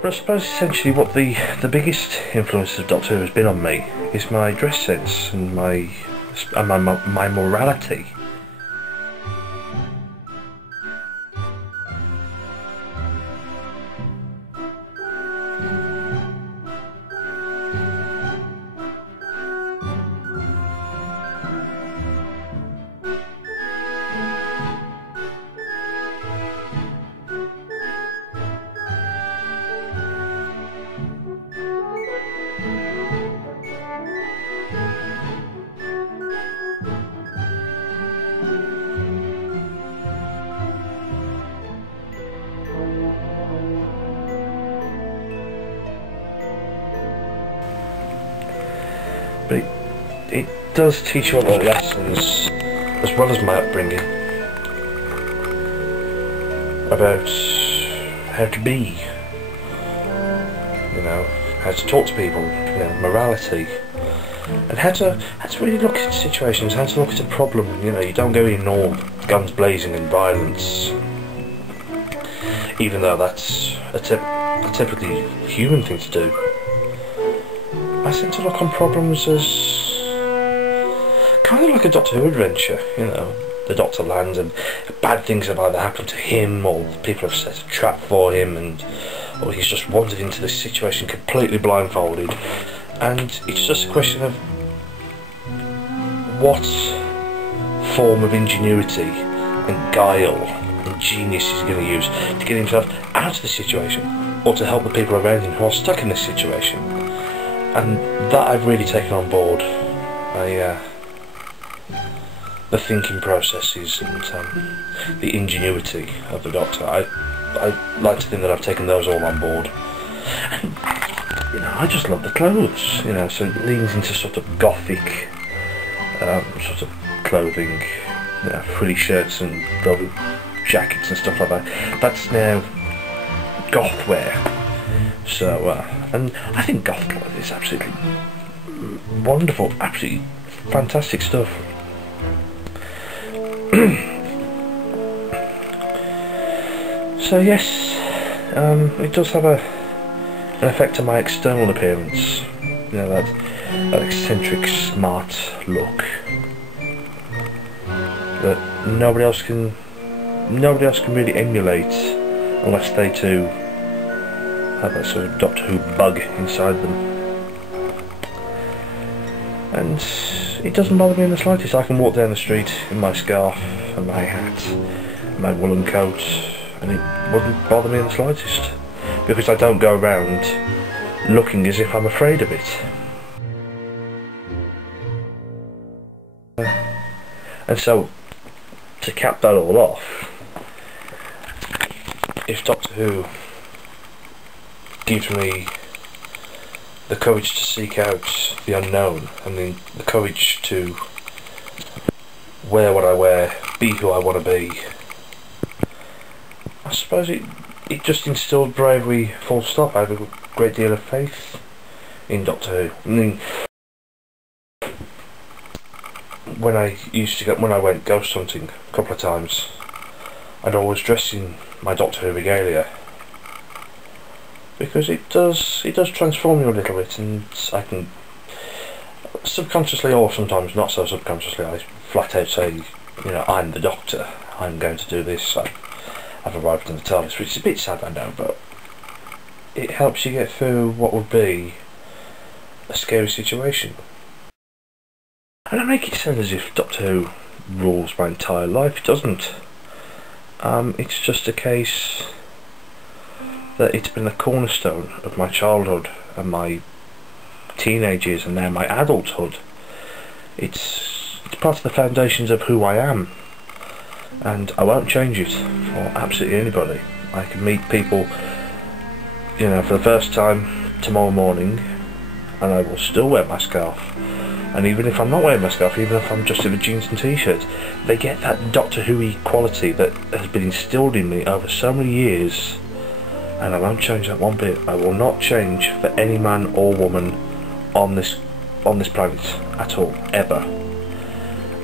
But I suppose essentially what the biggest influence of Doctor Who has been on me is my dress sense and my morality. But it does teach you a lot of lessons, as well as my upbringing, about how to be, how to talk to people, morality, and how to really look at situations, how to look at a problem. You don't go in all guns blazing and violence, even though that's a typically human thing to do. I tend to look on problems as kind of like a Doctor Who adventure. The Doctor lands and bad things have either happened to him, or people have set a trap for him, or he's just wandered into this situation completely blindfolded, and it's just a question of what form of ingenuity and guile and genius he's going to use to get himself out of the situation, or to help the people around him who are stuck in this situation. And that I've really taken on board. The thinking processes and the ingenuity of the Doctor. I like to think that I've taken those all on board. And, I just love the clothes, so it leans into sort of gothic sort of clothing, frilly shirts and velvet jackets and stuff like that. That's now goth wear. So, and I think goth clothing is absolutely wonderful, absolutely fantastic stuff. So yes, it does have an effect on my external appearance. That eccentric, smart look that nobody else can really emulate, unless they too have that sort of Doctor Who bug inside them. And it doesn't bother me in the slightest. I can walk down the street in my scarf and my hat and my woolen coat, and it wouldn't bother me in the slightest, because I don't go around looking as if I'm afraid of it. And so, to cap that all off, if Doctor Who gives me the courage to seek out the unknown, and the courage to wear what I wear, be who I want to be, I suppose it just instilled bravery full stop. I have a great deal of faith in Doctor Who. When I went ghost hunting a couple of times, I'd always dress in my Doctor Who regalia, because it does transform you a little bit, and I can subconsciously, or sometimes not so subconsciously, I flat out say, I'm the Doctor, I'm going to do this, I've arrived in the TARDIS, which is a bit sad, I know, but it helps you get through what would be a scary situation. And I make it sound as if Doctor Who rules my entire life. It doesn't. It's just a case that it's been the cornerstone of my childhood and my teenage years and now my adulthood. It's part of the foundations of who I am, and I won't change it for absolutely anybody. I can meet people, for the first time tomorrow morning, and I will still wear my scarf. And even if I'm not wearing my scarf, even if I'm just in a jeans and t-shirt, they get that Doctor Who-y quality that has been instilled in me over so many years, and I won't change that one bit. I will not change for any man or woman on this planet at all, ever.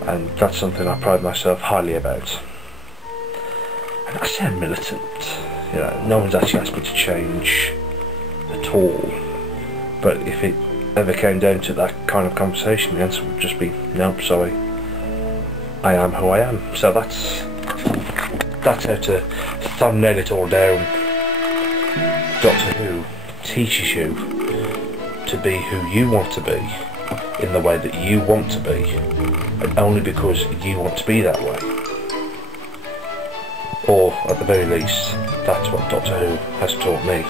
And that's something I pride myself highly about. And I say I'm militant. No one's actually asked me to change at all. But if it ever came down to that kind of conversation, the answer would just be no, sorry, I am who I am. So that's how to thumbnail it all down. Doctor Who teaches you to be who you want to be, in the way that you want to be, and only because you want to be that way. Or, at the very least, that's what Doctor Who has taught me.